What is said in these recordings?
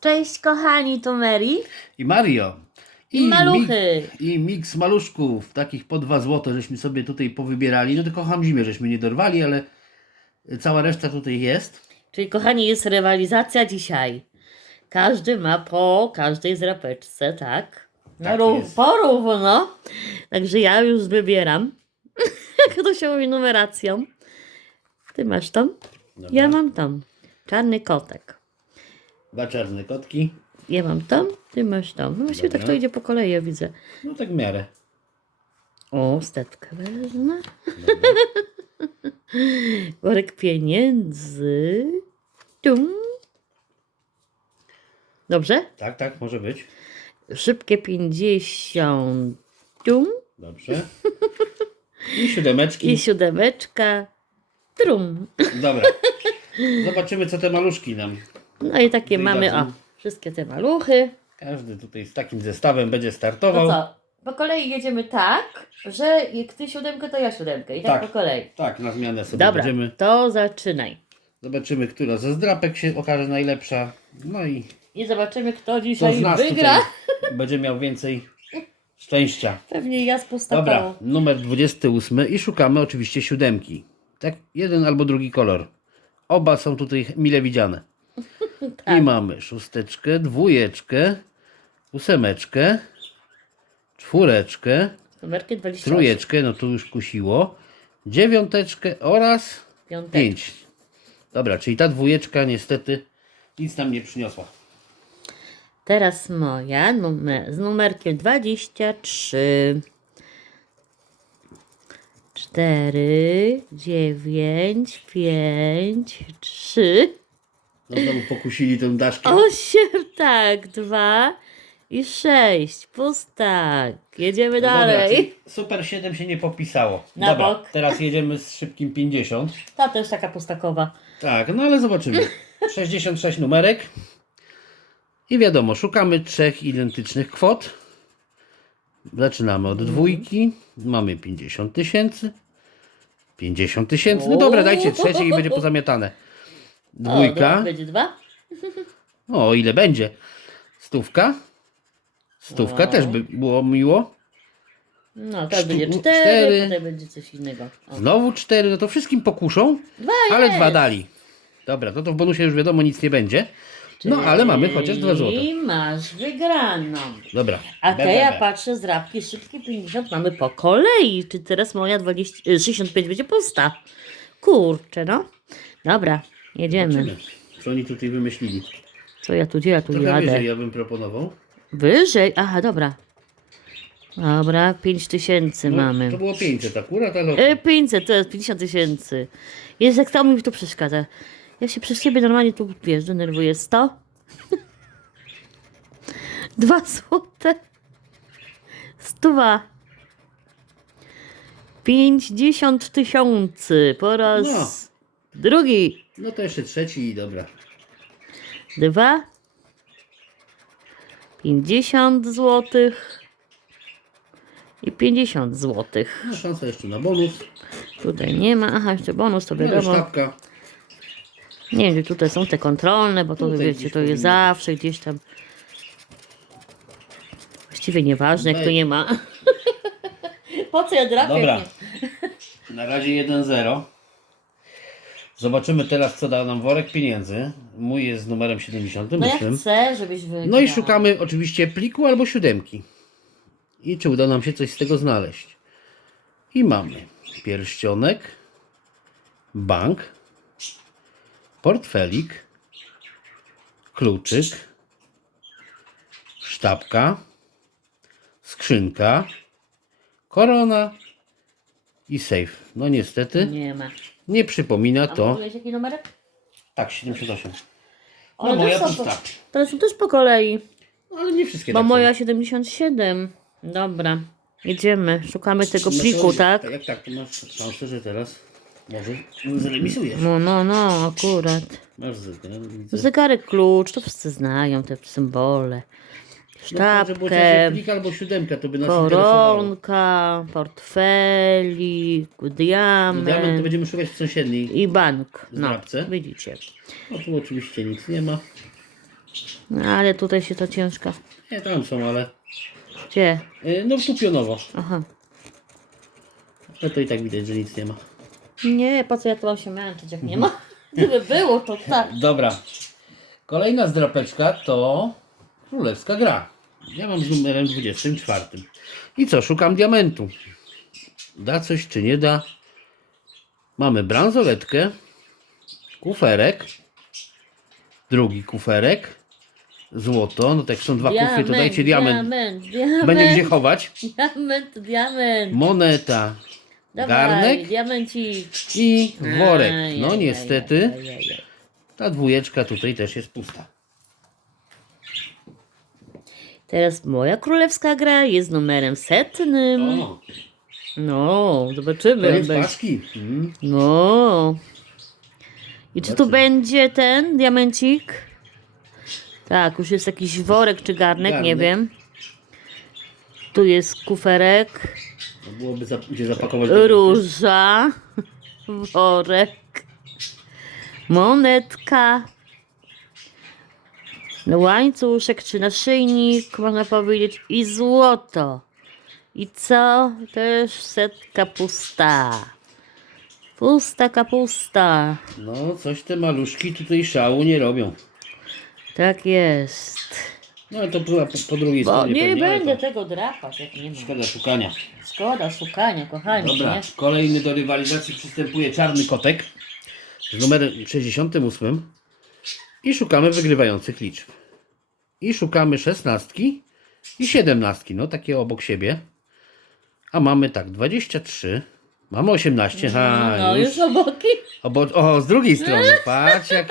Cześć kochani, to Mary. I Mario. I maluchy. mi- I miks maluszków, takich po 2 złote, żeśmy sobie tutaj powybierali. No tylko Hamzimie żeśmy nie dorwali, ale cała reszta tutaj jest. Czyli kochani, jest rywalizacja dzisiaj. Każdy ma po każdej zrapeczce, tak? No, Tak ró- jest. porówno. Także ja już wybieram. Jak to się mówi numeracją. Ty masz tam? Ja mam tam. Czarny kotek. Dwa czarne kotki. Ja mam tam, ty masz tam. No właściwie tak to idzie po kolei, ja widzę. No tak w miarę. O, wezmę. Dobra. Worek pieniędzy. Tum. Dobrze? Tak, tak, może być. Szybkie 50. Tum. Dobrze. I siódemeczki. I siódemeczka. Trum. Dobra. Zobaczymy, co te maluszki nam. No i takie Tutaj mamy, o, wszystkie te maluchy. Każdy tutaj z takim zestawem będzie To startował. co? Po kolei jedziemy tak, że jak ty siódemkę, to ja siódemkę. I tak, Tak. po kolei. Tak, na zmianę sobie Dobra, będziemy. to zaczynaj. Zobaczymy, która ze zdrapek się okaże najlepsza. No i I zobaczymy, kto kto dzisiaj z nas wygra. tutaj będzie miał więcej szczęścia. Pewnie ja z pustapą. Dobra, numer 28 i szukamy oczywiście siódemki. Tak, jeden albo drugi kolor. Oba są tutaj mile widziane. Tak. I mamy szósteczkę, dwójeczkę, ósemeczkę, czwóreczkę, Numerkiem 28. trójeczkę, no tu już kusiło, dziewiąteczkę oraz pięć. Dobra, czyli ta dwójeczka niestety nic nam nie przyniosła. Teraz moja numer, z numerkiem 23. 4, 9, 5, 3, No znowu pokusili tę daszkę. 8, tak, 2 i 6. Pustak. Jedziemy No Dobra, dalej. czyli Super 7 się nie popisało. Na Dobra, bok. teraz jedziemy z szybkim 50. Ta też taka pustakowa. Tak, no ale zobaczymy. 66 numerek. I wiadomo, szukamy trzech identycznych kwot. Zaczynamy od dwójki. Mamy 50 tysięcy. 50 tysięcy. No dobra, dajcie trzecie i będzie pozamiatane. O, Dwójka. dobra, będzie dwa. O, ile będzie? Stówka. Stówka O. też by było miło. No, teraz Sztu- będzie cztery. cztery, tutaj będzie coś innego. O. Znowu cztery, no to wszystkim pokuszą. Dwa Ale jest. dwa dali. Dobra, to, to w bonusie już wiadomo nic nie będzie. No ale mamy chociaż dwa złote. I masz wygraną. Dobra. A te ja patrzę z rabki szybkie 50 mamy po kolei. Czy teraz moja 20, y, 65 będzie pusta? Kurczę, no. Dobra, jedziemy. Zobaczymy, Co oni tutaj wymyślili? Co ja tu, gdzie ja tu Trochę jadę? wyżej ja bym proponował. Wyżej? Aha, dobra. Dobra, 5 tysięcy No, mamy. To było 500 akurat, ale E, 500, to jest 50 tysięcy. Jest jak to mi tu przeszkadza. Ja się przez ciebie normalnie tu, wiesz, denerwuję. 100? Dwa złote. Stuwa. 50 tysięcy. Po raz No. drugi. No to jeszcze trzeci i dobra. Dwa. 50 złotych. I 50 złotych. No szansa jeszcze na bonus. Tutaj nie ma. Aha, jeszcze bonus to No wiadomo. sztabka. Nie wiem, gdzie tutaj są te kontrolne, bo to Tutaj wiecie, gdzieś to jest zawsze gdzieś tam. Właściwie nieważne, jak tu Wej. nie ma. po co ja drapię? Dobra. Na razie 1-0. Zobaczymy teraz, co da nam worek pieniędzy. Mój jest z numerem 70, No ja myślę. chcę, żebyś wygrał. No i szukamy oczywiście pliku albo siódemki. I czy uda nam się coś z tego znaleźć. I mamy pierścionek, bank, portfelik, kluczyk, sztabka, skrzynka, korona i safe. No niestety Nie ma. Nie przypomina A to. mówiłeś jaki numerek? Tak, 78. No One moja też są po, to są też po kolei. No, ale nie wszystkie Bo tak są. moja 77. Dobra. Jedziemy. Szukamy tego No to- pliku, tak? Jak tak, to masz szansę, że teraz może zremisujesz. No, no, no, akurat. Masz zegar, widzę. Zegarek klucz, to wszyscy znają te symbole. Sztabkę. albo siódemka, to by nas. Koronka, portfelik, Diament to diament będziemy szukać w sąsiedniej. i bank. No, Zdrabce. widzicie. No tu oczywiście nic nie ma. No, ale tutaj się to ciężko. Nie, tam są, ale... Gdzie? y, No tu pionowo. Aha. Ale to i tak widać, że nic nie ma. Nie, po co ja tu mam się męczyć, jak nie ma? Gdyby było, to tak. Dobra. Kolejna zdrapeczka to królewska gra. Ja mam z numerem 24. I co? Szukam diamentu. Da coś czy nie da? Mamy bransoletkę, kuferek, drugi kuferek, złoto. No tak są dwa kufry, to dajcie diament. Diament, diament. Będzie gdzie chować. Diament, diament. Moneta, Dawaj, garnek diamencik. i worek. No niestety ta dwójeczka tutaj też jest pusta. Teraz moja królewska gra jest numerem setnym. O, No, to zobaczymy. jest Będzie- paczki. Mm. No. I czy tu Zobaczymy. będzie ten diamencik? Tak, już jest jakiś worek czy garnek, nie Garnek. wiem. Tu jest kuferek, To byłoby za, gdzie zapakować. róża, worek, monetka, łańcuszek czy naszyjnik, można powiedzieć, i złoto. I co? Też setka pusta. Pusta kapusta. No, coś te maluszki tutaj szału nie robią. Tak jest. No, ale to była po, po drugiej Bo stronie. nie pewnie, ale będę to tego drapać, jak nie ma. Szkoda szukania. Szkoda szukania, kochani. Dobra, Nie? kolejny do rywalizacji przystępuje czarny kotek z numerem 68 i szukamy wygrywających liczb. I szukamy szesnastki i siedemnastki, no takie obok siebie. A mamy tak, 23, mamy 18, ha, No, już. już oboki. Obo, o, z drugiej strony, patrz jak,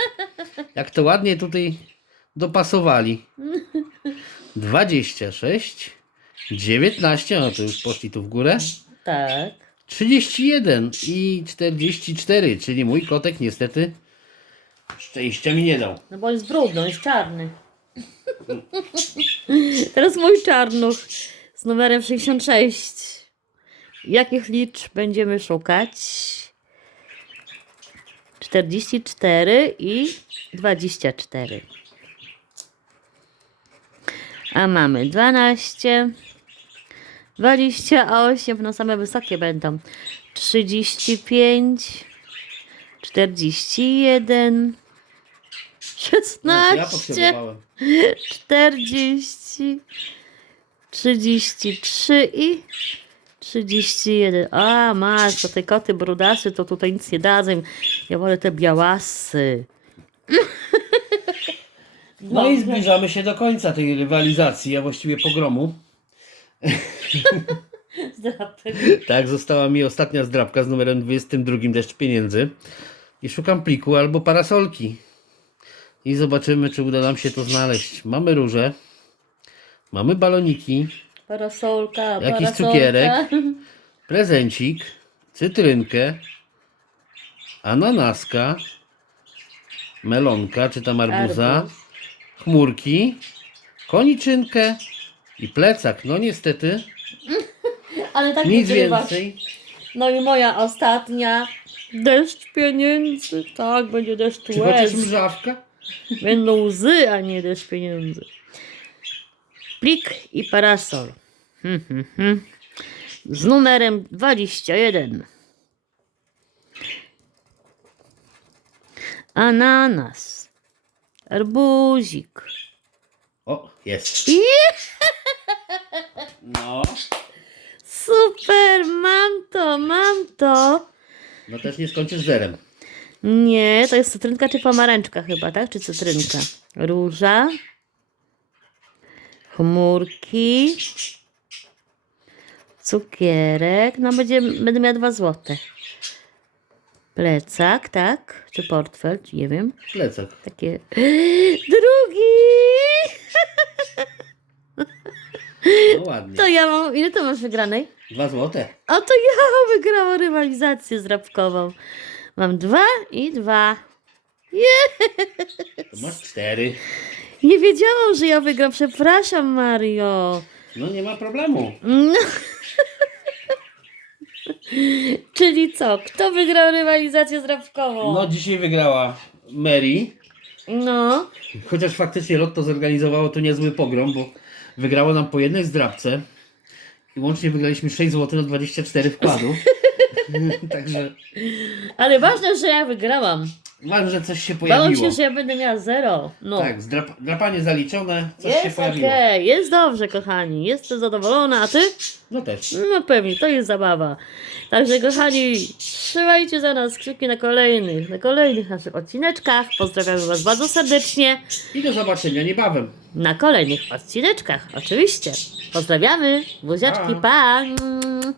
jak to ładnie tutaj dopasowali. 26, 19, no to już poszli tu w górę. Tak. 31 i 44, czyli mój kotek niestety szczęścia mi nie dał. No bo jest brudno, jest czarny. Teraz mój czarnuch z numerem 66. Jakich liczb będziemy szukać? 44 i 24. A mamy 12, 28, no same wysokie będą. 35, 41, No, to ja 16, potrzebowałem. 40, 33 i 31. A, masz, to te koty brudasy to tutaj nic nie dadzą. Ja wolę te białasy. No i zbliżamy się do końca tej rywalizacji, a właściwie pogromu. Tak, została mi ostatnia zdrabka z numerem 22 deszcz pieniędzy. I szukam pliku albo parasolki. I zobaczymy, czy uda nam się to znaleźć. Mamy róże, mamy baloniki, Parasolka, Jakiś parasolka. cukierek. prezencik, cytrynkę, ananaska, melonka, czy tam arbuza, Arbuz. chmurki, koniczynkę i plecak. No niestety, Ale tak nic więcej. No i moja ostatnia. Deszcz pieniędzy. Tak, będzie deszcz Czy chociaż łez. mrzawka? Będą łzy, a nie deszcz pieniędzy. Plik i parasol. Hmm, hmm, hmm. Z numerem 21. Ananas. Arbuzik. O, jest. I No. super, mam to, mam to. No też nie skończysz zerem. Nie, to jest cytrynka czy pomarańczka chyba, tak? Czy cytrynka? Róża. Chmurki. Cukierek. No będzie, będę miała dwa złote. Plecak, tak? Czy portfel? Nie wiem. Plecak. Takie. Drugi! No ładnie. To ja mam. Ile to masz wygranej? Dwa złote. A to ja wygrałam rywalizację zrabkową. Mam dwa i dwa. To masz cztery. Nie wiedziałam, że ja wygram. Przepraszam, Mario. No nie ma problemu. No. Czyli co? Kto wygrał rywalizację zrabkową? No dzisiaj wygrała Mary No. Chociaż faktycznie Lotto zorganizowało tu niezły pogrom, bo wygrało nam po jednej zdrabce i łącznie wygraliśmy 6 zł na 24 wkładów. Także Ale ważne, że ja wygrałam. Ważne, że coś się pojawiło. się, że ja będę miała zero. No. Tak, zdrap- drapanie zaliczone, coś się jest pojawiło. okej, jest dobrze, kochani. Jestem zadowolona, a ty? No też. No pewnie, to jest zabawa. Także kochani, trzymajcie za nas kciuki na kolejnych, na kolejnych naszych odcineczkach. Pozdrawiamy Was bardzo serdecznie. I do zobaczenia niebawem. Na kolejnych odcineczkach, oczywiście. Pozdrawiamy. Buziaczki, pa! Mm.